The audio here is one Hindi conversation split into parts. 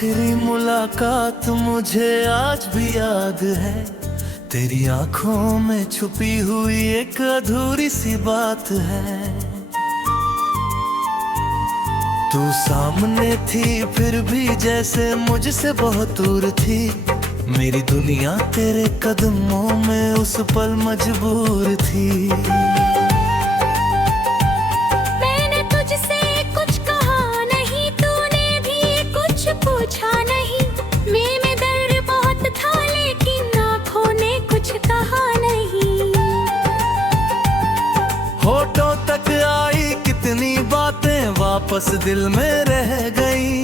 आखिरी मुलाकात मुझे आज भी याद है। तेरी आंखों में छुपी हुई एक अधूरी सी बात है। तू सामने थी फिर भी जैसे मुझसे बहुत दूर थी। मेरी दुनिया तेरे कदमों में उस पल मजबूर थी। मैंने तुझसे कुछ कहा नहीं, तूने भी कुछ पूछा नहीं। में दर्द बहुत था लेकिन आँखों ने कुछ कहा नहीं। होठों तक आई कितनी बातें वापस दिल में रह गई।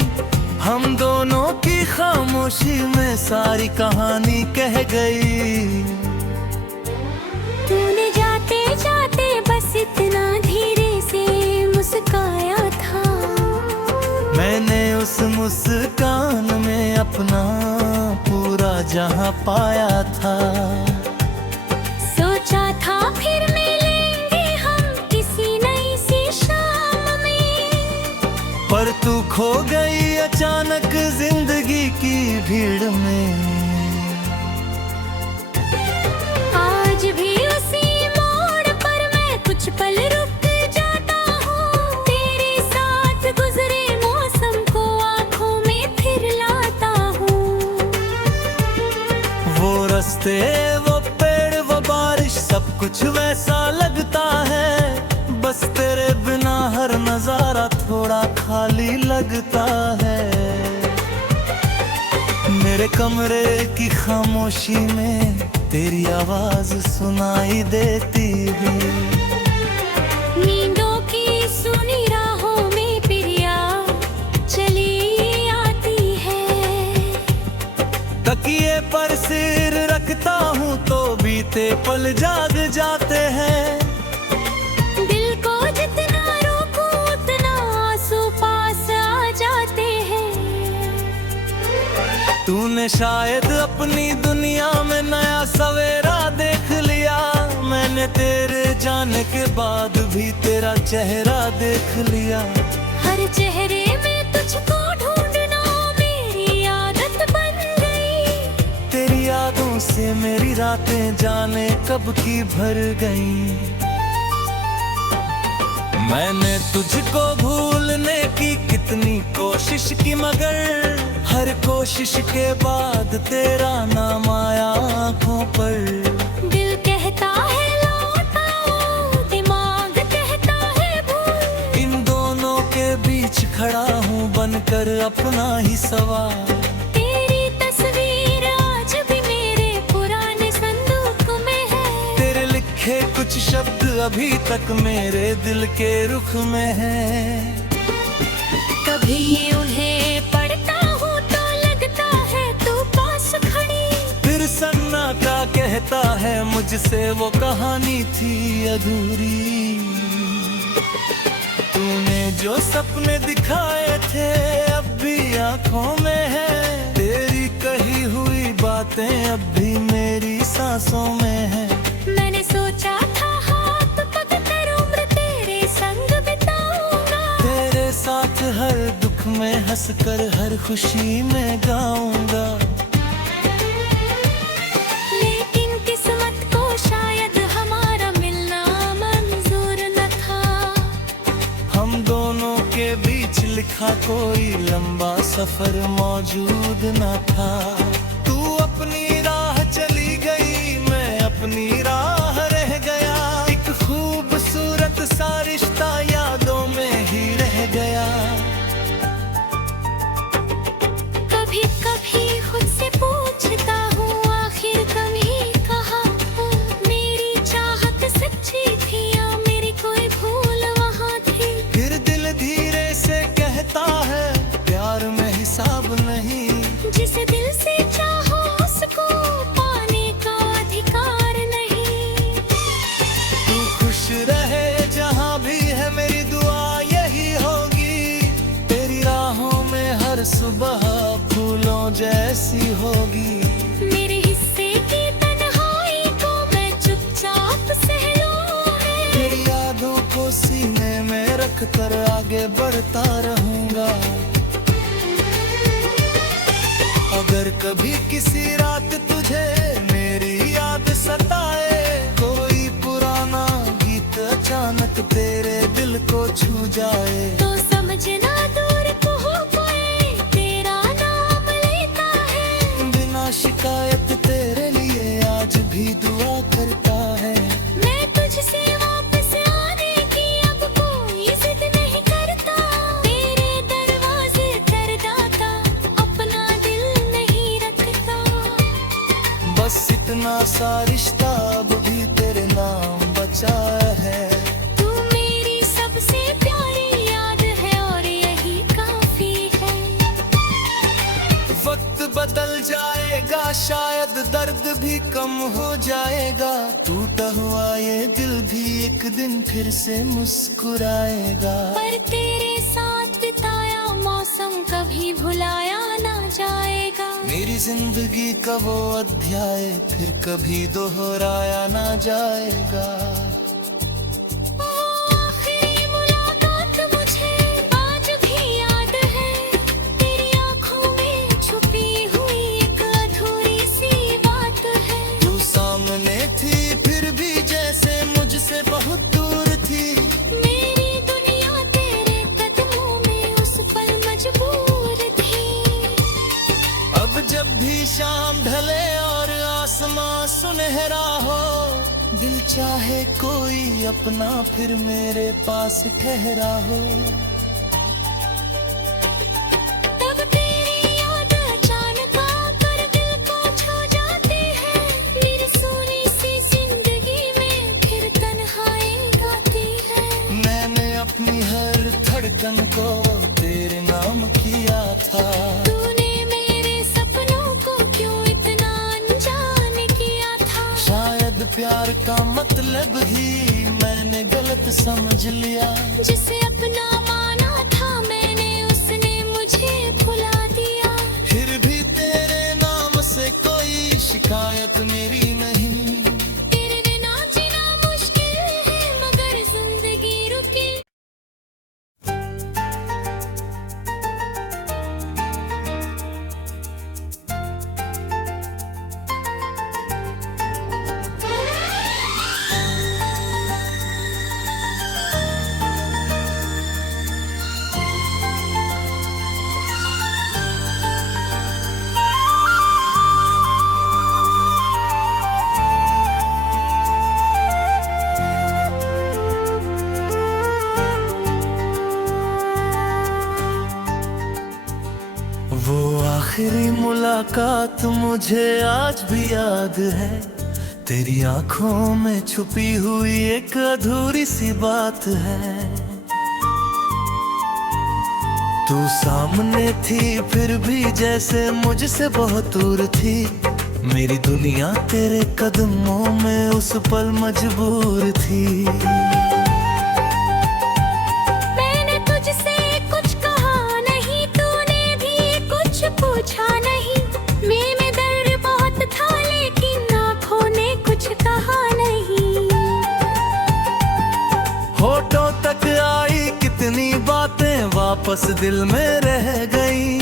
हम दोनों की खामोशी में सारी कहानी कह गई। तूने जाते जाते बस इतना धीरे से मुस्काया था। मैंने उस मुस्कान में अपना पूरा जहां पाया था। सोचा था फिर मिलेंगे हम किसी नई सी शाम में, पर तू खो गई अचानक जिंदगी की भीड़ में। आज भी उसी मोड़ पर मैं कुछ पल रुक जाता हूँ। तेरे साथ गुजरे मौसम को आँखों में फिर लाता हूँ। वो रास्ते, वो पेड़, वो बारिश, सब कुछ वैसा लगता है। बस तेरे बिना हर नजारा थोड़ा खाली लगता है। मेरे कमरे की खामोशी में तेरी आवाज सुनाई देती है। नींदों की सुनी राहों में प्रिया चली आती है। तकिए पर सिर रखता हूँ तो बीते पल जाग जाते हैं। दिल को जितना रोकूं उतना आंसू पास आ जाते हैं। तूने शायद अपनी दुनिया में नया सवेरा देख लिया। मैंने तेरे जाने के बाद भी तेरा चेहरा देख लिया। हर चेहरे में तुझको ढूंढना मेरी आदत बन गई। तेरी यादों से मेरी रातें जाने कब की भर गईं। मैंने तुझको भूलने की कितनी कोशिश की, मगर हर कोशिश के बाद तेरा नाम आया आँखों पर। दिल कहता है लौट आओ, दिमाग कहता है भूल। इन दोनों के बीच खड़ा हूँ बनकर अपना ही सवाल। तेरी तस्वीर आज भी मेरे पुराने संदूक में है। तेरे लिखे कुछ शब्द अभी तक मेरे दिल के रुख में है। कभी उन्हें पढ़ता हूँ तो लगता है तू पास खड़ी। फिर सन्नाटा कहता है मुझसे वो कहानी थी अधूरी। तूने जो सपने दिखाए थे अब भी आंखों में है। तेरी कही हुई बातें अब भी मेरी सांसों में है। मैंने सोचा था हाथ पकड़ उम्र तेरे संग बिताऊंगा। तेरे साथ हर दुख में हंसकर हर खुशी में गाऊंगा। लेकिन किस्मत को शायद हमारा मिलना मंजूर न था। हम दोनों के बीच लिखा कोई लंबा सफर मौजूद न था। तू अपनी राह चली गई, मैं अपनी राह रह गया। एक खूबसूरत सा रिश्ता यादों में ही रह गया। कभी कभी खुद से पूछता हूँ आखिर कभी कहा मेरी चाहत सच्ची थी या मेरी कोई भूल वहाँ थी। फिर दिल धीरे से कहता है प्यार में हिसाब नहीं। जिसे दिल से चाहो उसको पाने का अधिकार नहीं। तू खुश रहे जहाँ भी है, मेरी दुआ यही होगी। तेरी राहों में हर सुबह फूलों जैसी होगी। मेरे हिस्से की तन्हाई को मैं चुपचाप सह लूँगी। तेरी यादों को सीने में रख कर आगे बढ़ता रहूंगा। कभी किसी रात तुझे मेरी याद सताए, कोई पुराना गीत अचानक तेरे दिल को छू जाए, तो समझना दूर को हो कोई तेरा नाम लेता है। बिना शिकायत तेरे लिए आज भी दुआ करता है। मैं तुझसे वापस आने की अब कोई जिद नहीं करता, तेरे दरवाजे कर दाता अपना दिल नहीं रखता। बस इतना सा रिश्ता अब भी तेरे नाम बचा है। तू मेरी सबसे प्यारी याद है और यही काफी है। वक्त बदल जाएगा, शायद दर्द भी कम हो जाएगा, टूटा हुआ ये दिल भी एक दिन फिर से मुस्कुराएगा। पर तेरे साथ बिताया मौसम कभी भुलाया ना जाएगा। मेरी जिंदगी का वो अध्याय फिर कभी दोहराया ना जाएगा। वो आखिरी मुलाकात मुझे आज भी याद है, तेरी आंखों में छुपी हुई एक अधूरी सी बात है। तू सामने थी फिर भी जैसे मुझसे बहुत दूर थी, मेरी दुनिया तेरे कदमों में उस पल मजबूर थी। अब जब भी शाम ढले और आसमां सुनहरा हो, दिल चाहे कोई अपना फिर मेरे पास ठहरा हो। तब तेरी याद अचानक आकर दिल को छू जाती है, मेरी सोनी सी जिंदगी में फिर तन्हाई गाती है। मैंने अपनी हर धड़कन को तेरे नाम किया था, तूने मेरे सपनों को क्यों इतना अनजान किया था। शायद प्यार का मतलब ही मैंने गलत समझ लिया, जिसे अपना माना था मैंने उसने मुझे भुला दिया। फिर भी तेरे नाम से कोई शिकायत मेरी नहीं। तेरे बिना जीना मुश्किल है मगर जिंदगी रुकी। वो आखिरी मुलाकात मुझे आज भी याद है, तेरी आंखों में छुपी हुई एक अधूरी सी बात है। तू सामने थी फिर भी जैसे मुझसे बहुत दूर थी, मेरी दुनिया तेरे कदमों में उस पल मजबूर थी। मैंने तुझसे कुछ कहा नहीं, तूने भी कुछ पूछा नहीं। में दर्द बहुत था लेकिन आँखों ने कुछ कहा नहीं। होठों तक आई कितनी बातें वापस दिल में रह गई,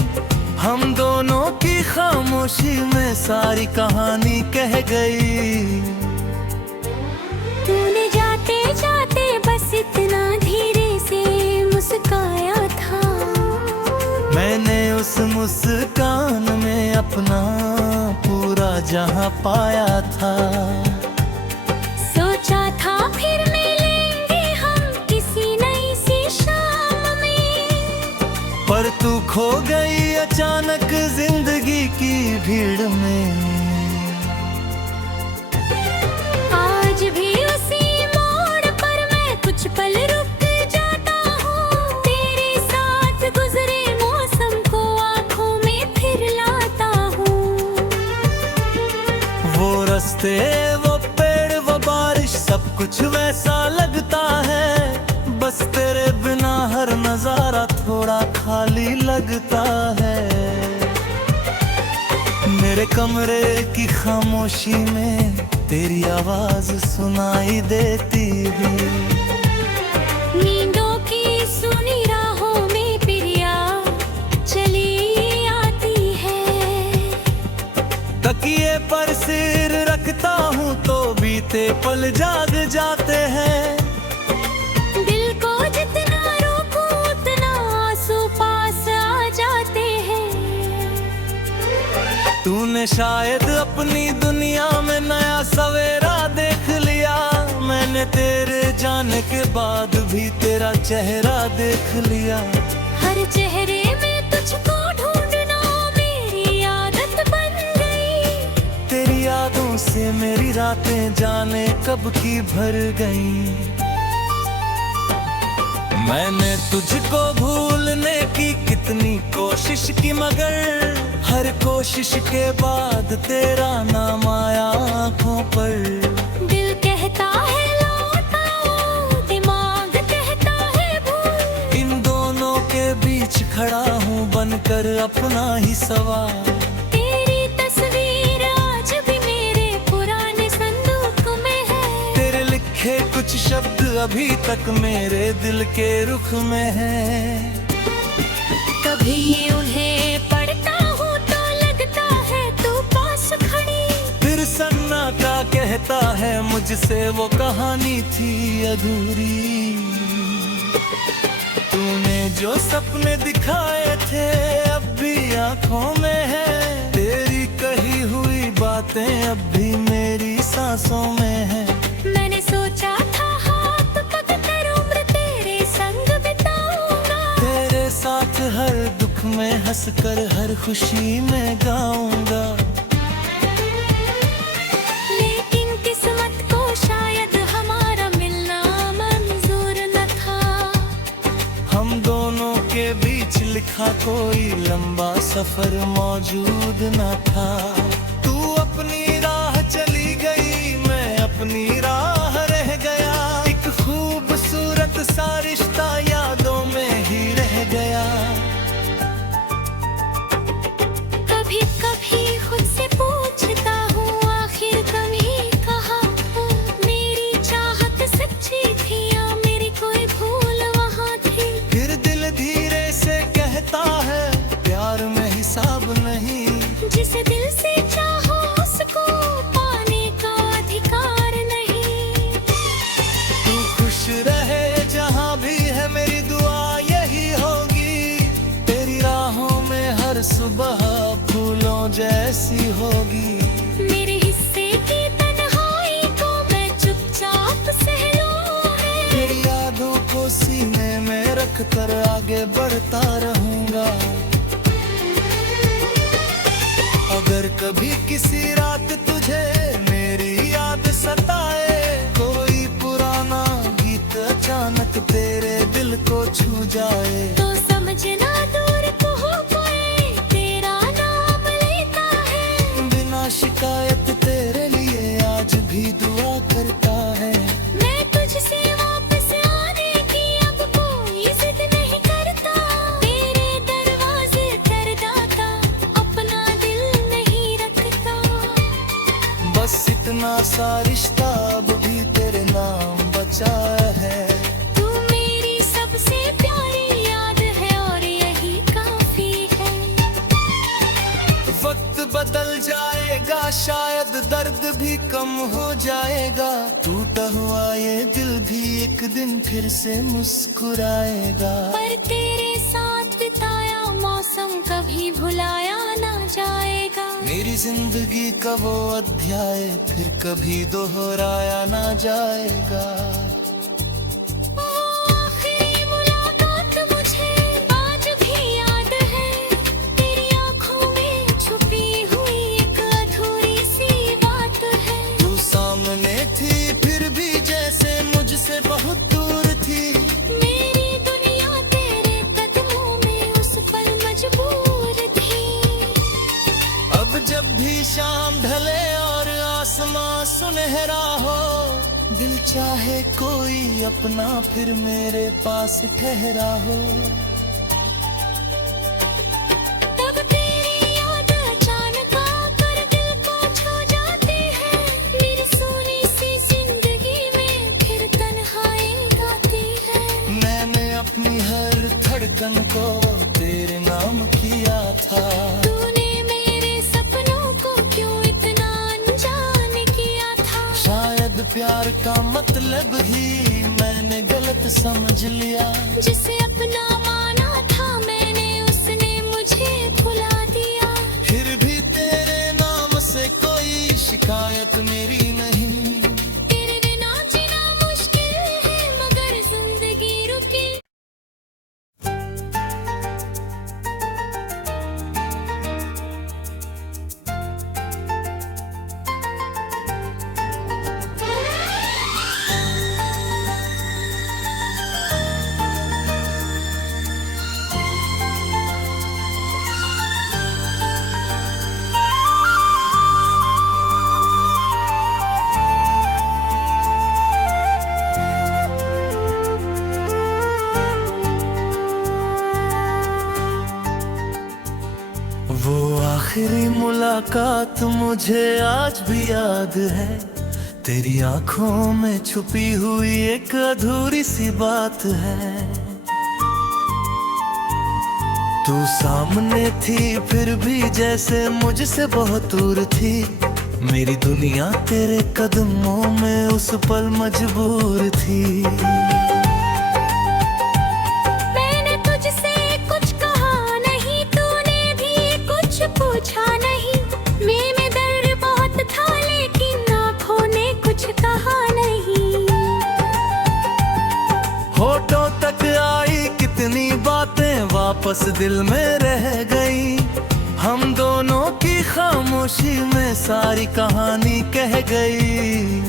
हम दोनों की खामोशी में सारी कहानी कह गई। तूने जाते जाते बस इतना धीरे से मुस्काया था, मैंने उस मुस्कान में अपना पूरा जहां पाया था। सोचा था फिर मिलेंगे हम किसी नई सी शाम में, पर तू खो गई अचानक जिंदगी की भीड़ में। आज भी उसी मोड़ पर मैं कुछ पल रुक जाता हूँ, तेरे साथ गुजरे मौसम को आँखों में फिर लाता हूँ। वो रास्ते वो पेड़ वो बारिश सब कुछ वैसा लगता है, बस तेरे बिना हर नजारा थोड़ा खाली लगता है। मेरे कमरे की खामोशी में तेरी आवाज सुनाई देती है, नींदों की सुनी राहों में प्रिया चली आती है। बीते पल जाग जाते हैं। दिल को जितना रोको उतना आंसू पास आ जाते हैं। तूने शायद अपनी दुनिया में नया सवेरा देख लिया, मैंने तेरे जाने के बाद भी तेरा चेहरा देख लिया। हर चेहरे में तुझको ढूंढना मेरी आदत बन गई। तेरी यादों से मेरी रातें जाने कब की भर गईं। मैंने तुझको भूलने की कितनी कोशिश की, मगर हर कोशिश के बाद तेरा नाम आया आँखों पर। दिल कहता है लौट आओ, दिमाग कहता है भूल। इन दोनों के बीच खड़ा हूँ बनकर अपना ही सवाल। तेरी तस्वीर आज भी मेरे पुराने संदूक में है। तेरे लिखे कुछ शब्द अभी तक मेरे दिल के रुख में है। कभी उन्हें पढ़ता हूँ तो लगता है तू पास खड़ी। फिर सन्नाटा कहता है मुझसे वो कहानी थी अधूरी। तूने जो सपने दिखाए थे अब भी आंखों में है। तेरी कही हुई बातें अब भी मेरी सांसों में है। मैंने सोचा था हाथ पकड़ उम्र तेरे संग बिताऊंगा। तेरे साथ हर दुख में हंसकर हर खुशी में गाऊंगा। लेकिन किस्मत को शायद हमारा मिलना मंजूर न था। हम दोनों के बीच लिखा कोई लंबा सफर मौजूद न था। तू अपनी राह चली गई, मैं अपनी राह रह गया। एक खूबसूरत सा रिश्ता यादों में ही रह गया। कभी कभी खुद से पूछता हूँ आखिर कभी कहा मेरी चाहत सच्ची थी या मेरी कोई भूल वहाँ थी। फिर दिल धीरे से कहता है प्यार में हिसाब नहीं। जिसे दिल से चाहो उसको पाने का अधिकार नहीं। तू खुश रहे जहाँ भी है, मेरी दुआ यही होगी। तेरी राहों में हर सुबह फूलों जैसी होगी। मेरे हिस्से की तन्हाई को मैं चुपचाप सह लूँगी। तेरी यादों को सीने में रख कर आगे बढ़ता रहूंगा। अगर कभी किसी रात तुझे मेरी याद सताए, कोई पुराना गीत अचानक तेरे दिल को छू जाए, तो समझना दूर को हो कोई तेरा नाम लेता है। बिना शिकायत तेरे लिए आज भी दुआ करता है। मैं तुझसे वापस आने की अब कोई जिद नहीं करता। तेरे दरवाजे कर दाता अपना दिल नहीं रखता। बस इतना सा रिश्ता अब भी तेरे नाम बचा है। तू मेरी सबसे प्यारी याद है और यही काफी है। वक्त बदल जाएगा, शायद दर्द भी कम हो जाएगा। टूटा हुआ ये दिल भी एक दिन फिर से मुस्कुराएगा। पर तेरे साथ बिताया मौसम कभी भुलाया ना जाएगा। मेरी जिंदगी का वो अध्याय फिर कभी दोहराया ना जाएगा। वो आखिरी मुलाकात मुझे आज भी याद है। तेरी आंखों में छुपी हुई एक अधूरी सी बात है। तू सामने थी फिर भी जैसे मुझसे बहुत दूर थी। मेरी दुनिया तेरे कदमों में उस पल मजबूर थी। अब जब भी शाम ढले और आसमां सुनहरा हो, दिल चाहे कोई अपना फिर मेरे पास ठहरा हो। तब तेरी याद अचानक आकर दिल को छू जाती है। मेरी सोनी सी जिंदगी में फिर तन्हाई गाती है। मैंने अपनी हर धड़कन को तेरे नाम किया था। तूने मेरे सपनों को क्यों इतना अनजान किया था। शायद प्यार का मतलब ही मैंने गलत समझ लिया। जिसे अपना माना था मैंने उसने मुझे भुला दिया। फिर भी तेरे नाम से कोई शिकायत मेरी नहीं। तेरे बिना जीना मुश्किल है मगर जिंदगी रुकी। वो आखिरी मुलाकात मुझे आज भी याद है। तेरी आंखों में छुपी हुई एक अधूरी सी बात है। तू सामने थी फिर भी जैसे मुझसे बहुत दूर थी। मेरी दुनिया तेरे कदमों में उस पल मजबूर थी। मैंने तुझसे कुछ कहा नहीं, तूने भी कुछ पूछा नहीं। में दर्द बहुत था लेकिन आँखों ने कुछ कहा नहीं। होठों तक आई कितनी बातें वापस दिल में रह गई। हम दोनों की खामोशी में सारी कहानी कह गई।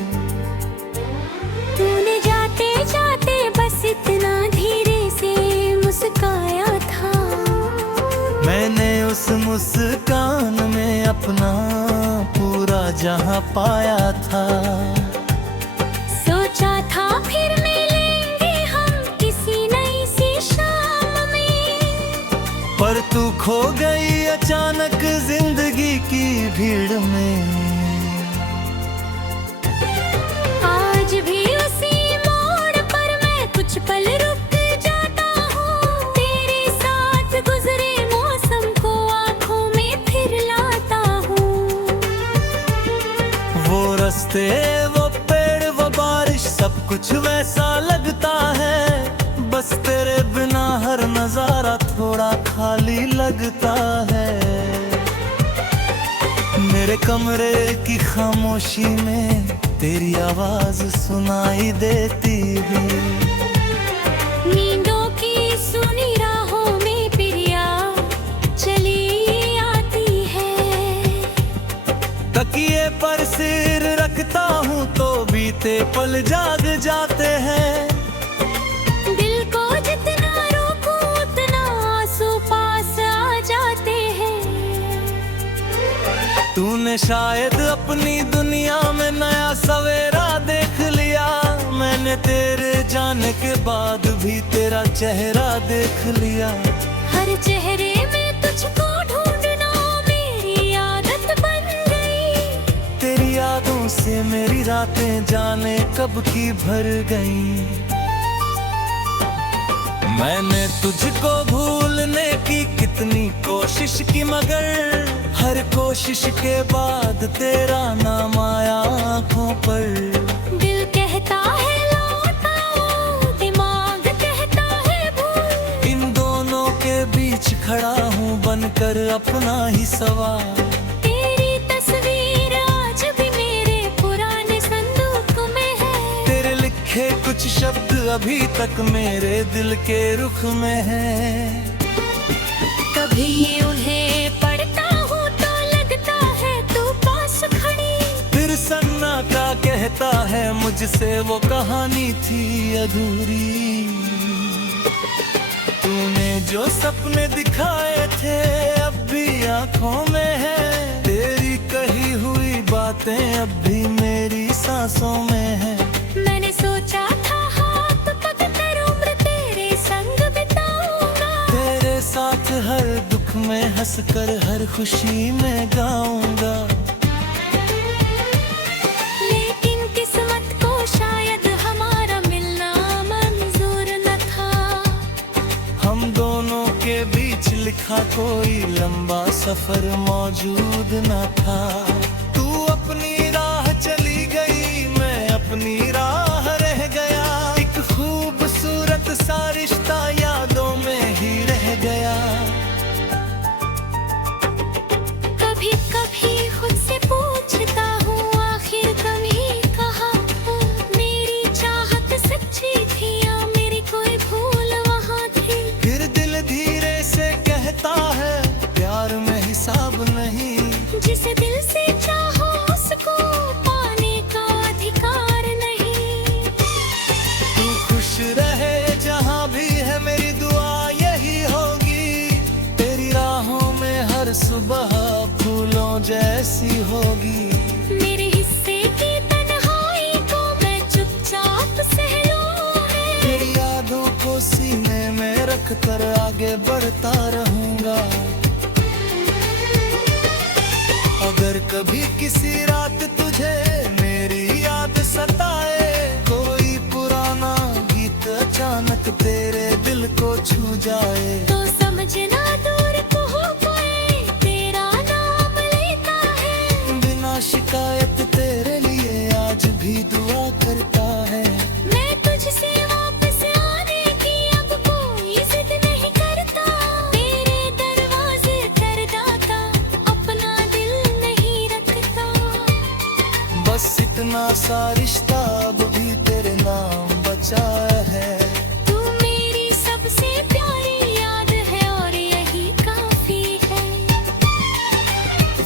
तूने जाते जाते बस इतना धीरे से मुस्काया था। मैंने उस मुस्कान में अपना पूरा जहां पाया था। सोचा था फिर मिलेंगे हम किसी नई सी शाम में। पर तू खो गई अचानक जिंदगी की भीड़ में। आज भी उसी मोड़ पर मैं कुछ पल रुक जाता हूँ। तेरे साथ गुजरे मौसम को आँखों में फिर लाता हूँ। वो रास्ते वो पेड़ वो बारिश सब कुछ वैसा लगता है। बस तेरे बिना हर नजारा थोड़ा खाली लगता है। मेरे कमरे की खामोशी में तेरी आवाज सुनाई देती है। नींदों की सुनी राहों में प्रिया चली आती है। तकिए पर सिर रखता हूँ तो बीते पल जाग जाते हैं। दिल को जितना रोकूं उतना आंसू पास आ जाते हैं। तूने शायद अपनी दुनिया में नया सवेरा देख लिया। मैंने तेरे जाने के बाद भी तेरा चेहरा देख लिया। हर चेहरे में तुझको ढूंढना मेरी आदत बन गई। तेरी यादों से मेरी रातें जाने कब की भर गईं। मैंने तुझको भूलने की कितनी कोशिश की मगर हर कोशिश के बाद तेरा नाम आया आँखों पर। दिल कहता है लौट आओ, दिमाग कहता है भूल। इन दोनों के बीच खड़ा हूँ बनकर अपना ही सवाल। तेरी तस्वीर आज भी मेरे पुराने संदूक में है। तेरे लिखे कुछ शब्द अभी तक मेरे दिल के रुख में है। कभी उन्हें पढ़ता हूँ तो लगता है तू पास खड़ी। फिर सन्नाटा कहता है मुझसे वो कहानी थी अधूरी। तूने जो सपने दिखाए थे अब भी आंखों में है। तेरी कही हुई बातें अब भी मेरी सांसों में है। मैंने सोचा था हाथ पकड़ उम्र तेरे संग बिताऊंगा। तेरे साथ हर दुख में हंसकर हर खुशी में गाऊंगा। लेकिन किस्मत को शायद हमारा मिलना मंजूर न था। हम दोनों के बीच लिखा कोई लंबा सफर मौजूद न था। तू अपनी राह चली गई मैं अपनी देख कर आगे बढ़ता रहूंगा। अगर कभी किसी रात तुझे मेरी याद सताए, कोई पुराना गीत अचानक तेरे दिल को छू जाए, तो समझना दूर को हो कोई तेरा नाम लेता है। बिना शिकायत तेरे लिए आज भी दुआ करता है। मैं तुझसे वापस आने की अब कोई जिद नहीं करता, तेरे दरवाजे कर दाता अपना दिल नहीं रखता। बस इतना सा रिश्ता अब भी तेरे नाम बचा है। तू मेरी सबसे प्यारी याद है और यही काफी है।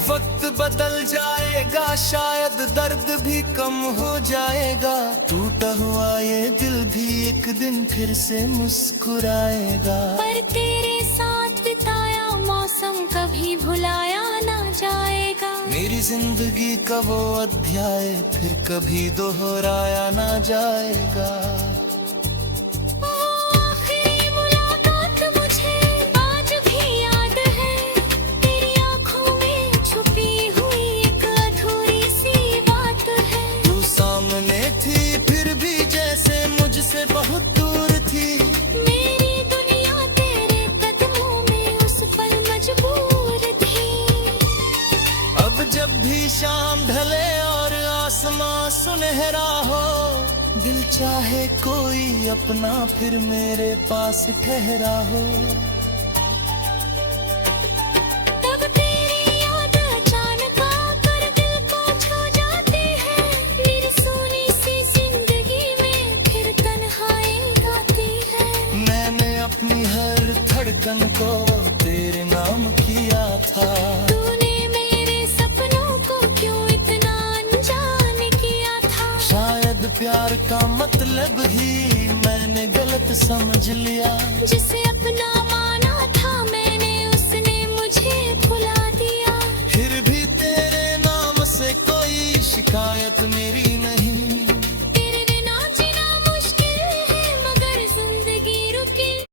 वक्त बदल जाएगा, शायद दर्द भी कम हो जाएगा, टूटा हुआ ये दिल भी एक दिन फिर से मुस्कुराएगा। पर तेरे साथ बिताया मौसम कभी भुलाया ना जाएगा। मेरी जिंदगी का वो अध्याय फिर कभी दोहराया ना जाएगा। वो आखिरी मुलाकात मुझे आज भी याद है, तेरी आंखों में छुपी हुई एक अधूरी सी बात है। तू सामने थी फिर भी जैसे मुझसे बहुत दूर थी, मेरी दुनिया तेरे कदमों में उस पल मजबूर थी। अब जब भी शाम ढले और आसमां सुनहरा हो, दिल चाहे कोई अपना फिर मेरे पास ठहरा हो। तब तेरी याद अचानक आकर दिल को छू जाती है, मेरी सोनी सी जिंदगी में फिर तन्हाई गाती है। मैंने अपनी हर धड़कन को तेरे नाम किया था, तूने मेरे सपनों को क्यों इतना अनजान किया था। शायद प्यार का मतलब ही मैंने गलत समझ लिया। जिसे अपना